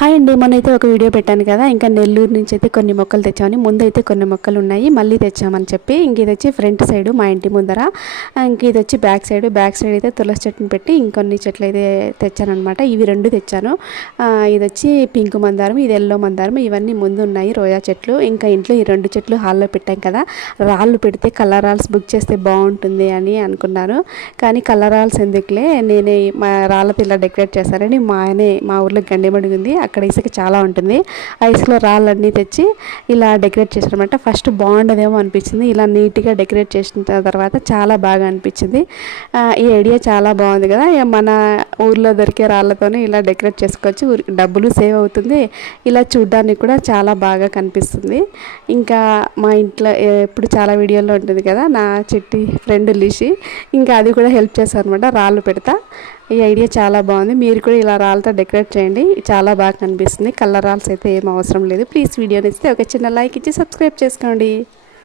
Hi అండి, మొన్నైతే ఒక video పెట్టాను కదా. ఇంకా నెల్లూరు నుంచి అయితే కొన్ని మొక్కలు తెచ్చామని, ముందైతే కొన్ని మొక్కలు ఉన్నాయి మళ్ళీ తెచ్చామని చెప్పి. ఇంక ఇది వచ్చి ఫ్రంట్ సైడ్ మా ఇంటి ముందర, ఇంక ఇది వచ్చి బ్యాక్ సైడ్ అయితే తులసి చెట్టుని పెట్టి ఇంకొన్ని చెట్లు అయితే తెచ్చాను అనమాట. ఇవి రెండు తెచ్చాను. ఇది వచ్చి పింక్ మందారం, ఇది ఎల్లో మందారం, ఇవన్నీ ముందు ఉన్నాయి రోజా చెట్లు. ఇంకా ఇంట్లో ఈ రెండు చెట్లు హాల్లో పెట్టాం కదా, రాళ్ళు పెడితే కలర్ రాల్స్ బుక్ చేస్తే బాగుంటుంది అని అనుకున్నాను. కానీ కలర్ రాల్స్ ఎందుకులే, నేనే మా రాళ్ళతో ఇలా డెకరేట్ చేస్తానని మా ఊర్లో గండిమడుగు ఉంది, అక్కడ ఇసుక చాలా ఉంటుంది. ఆ ఇసుకలో రాళ్ళన్నీ తెచ్చి ఇలా డెకరేట్ చేశారనమాట. ఫస్ట్ బాగుండదేమో అనిపించింది, ఇలా నీట్గా డెకరేట్ చేసిన తర్వాత చాలా బాగా అనిపించింది. ఈ ఐడియా చాలా బాగుంది కదా. మన ఊర్లో దొరికే రాళ్ళతోనే ఇలా డెకరేట్ చేసుకోవచ్చు, డబ్బులు సేవ్ అవుతుంది, ఇలా చూడ్డానికి కూడా చాలా బాగా కనిపిస్తుంది. ఇంకా మా ఇంట్లో ఎప్పుడు చాలా వీడియోల్లో ఉంటుంది కదా నా చెట్టి ఫ్రెండ్ లిషి, ఇంకా అది కూడా హెల్ప్ చేస్తాను అనమాట, రాళ్ళు పెడతా. ఈ ఐడియా చాలా బాగుంది, మీరు కూడా ఇలా రాళ్ళతో డెకరేట్ చేయండి, చాలా బాగా కనిపిస్తుంది. కలర్ రాల్స్ అయితే ఏం అవసరం లేదు. ప్లీజ్ వీడియో నచ్చితే ఒక చిన్న లైక్ ఇచ్చి సబ్స్క్రైబ్ చేసుకోండి.